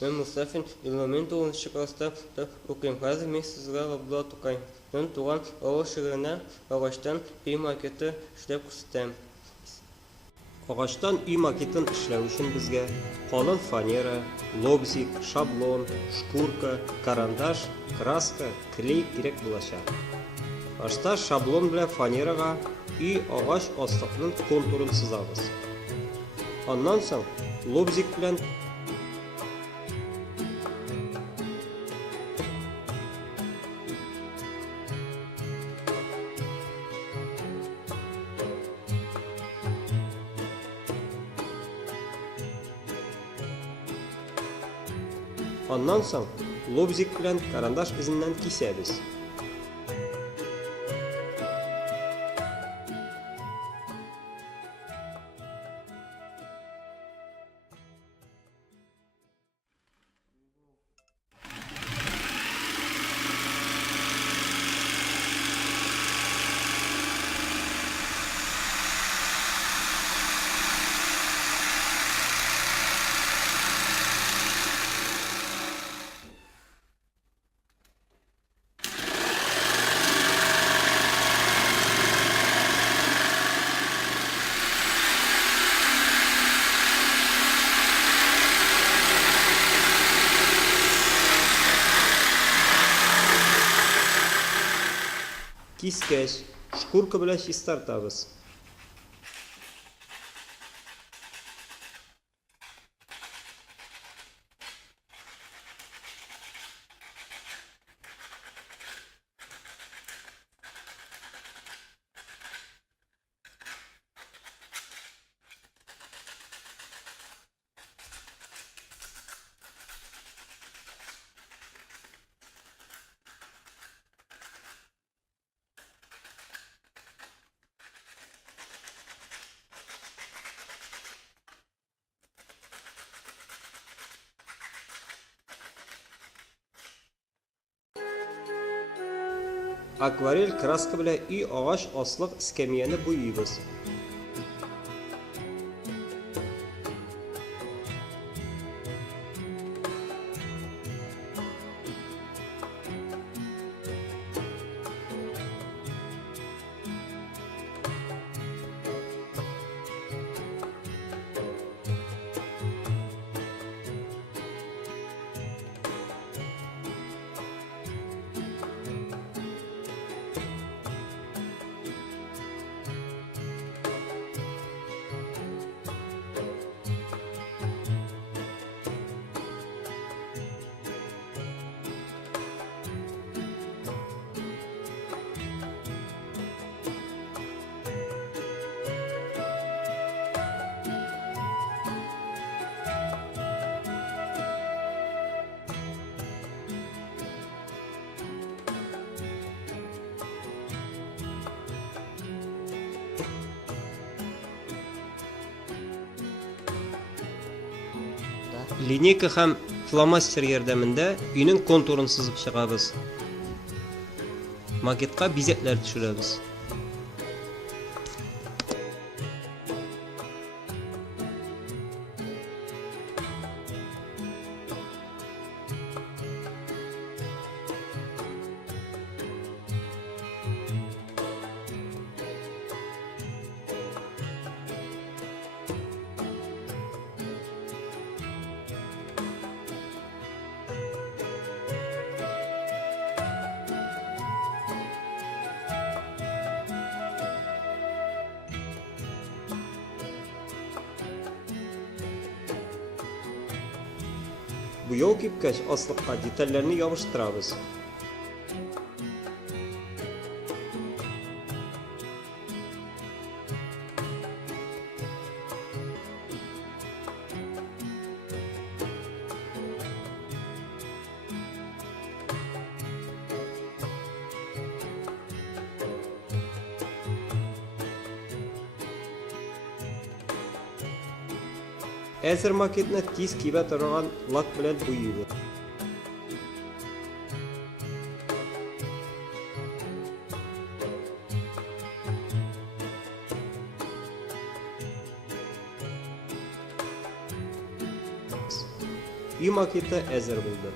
Мен Мустафин Илламен 9 класста оқимын. Қазір мен сізге Абдулла Тоқаевтың туған ауыл шырына ағаштан үй макеті эшләп күрсәтәм. Ағаштан үй макетін эшләү өчен безгә калын фанера, лобзик, шаблон, шкурка, карандаш, краска, клей кирәк булачак. Башта шаблон белән фанерага үй агач астыкның контурын сызабыз. Аннан соң лобзик белән карандаш изеннән кисәбез. Кискәч, шкурка белән чистартабыз. Акварель краска белән үй агач аслык эскәмияне буйыйбыз. Линейка һәм фломастер ярдәмендә өйнең контурын сызып чыгабыз. Макетка бизәкләр төшерәбез. Буяу кипкәч, аслыкка детальләрне ябыштырабыз. Әзер макетны тиз кибә торган лак белән буйыйбыз. үй макеты әзер булды.